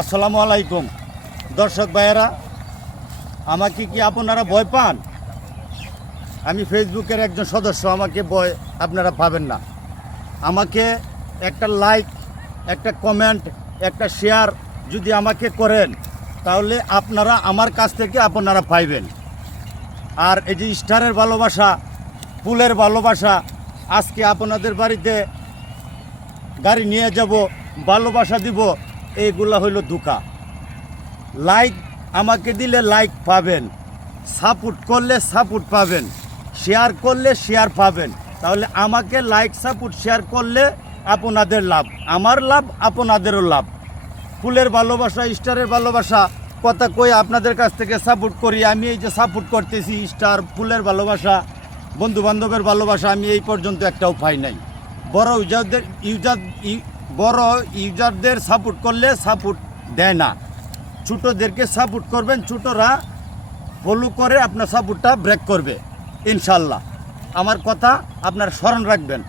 আসসালামু আলাইকুম দর্শক ভাইয়েরা, আমাকে কি আপনারা ভয় পান? আমি ফেসবুকের একজন সদস্য, আমাকে ভয় আপনারা পাবেন না। আমাকে একটা লাইক, একটা কমেন্ট, একটা শেয়ার যদি আমাকে করেন, তাহলে আপনারা আমার কাছ থেকে আপনারা পাইবেন। আর এই যে স্টারের ভালোবাসা, ফুলের ভালোবাসা, আজকে আপনাদের বাড়িতে গাড়ি নিয়ে যাব, ভালোবাসা দিব, এইগুলা হইল ধোঁকা। লাইক আমাকে দিলে লাইক পাবেন, সাপোর্ট করলে সাপোর্ট পাবেন, শেয়ার করলে শেয়ার পাবেন। তাহলে আমাকে লাইক সাপোর্ট শেয়ার করলে আপনাদের লাভ, আমার লাভ, আপনাদেরও লাভ। ফুলের ভালোবাসা, স্টারের ভালোবাসা কথা কই আপনাদের কাছ থেকে সাপোর্ট করি। আমি এই যে সাপোর্ট করতেছি, স্টার, ফুলের ভালোবাসা, বন্ধু বান্ধবের ভালোবাসা, আমি এই পর্যন্ত একটাও পাই নাই। বড় ইউজারদের সাপোর্ট করলে সাপোর্ট দেয় না, ছোটোদেরকে সাপোর্ট করবেন, ছোটরা ফলো করে আপনার সাপোর্টটা ব্রেক করবে ইনশাল্লাহ। আমার কথা আপনার স্মরণ রাখবেন।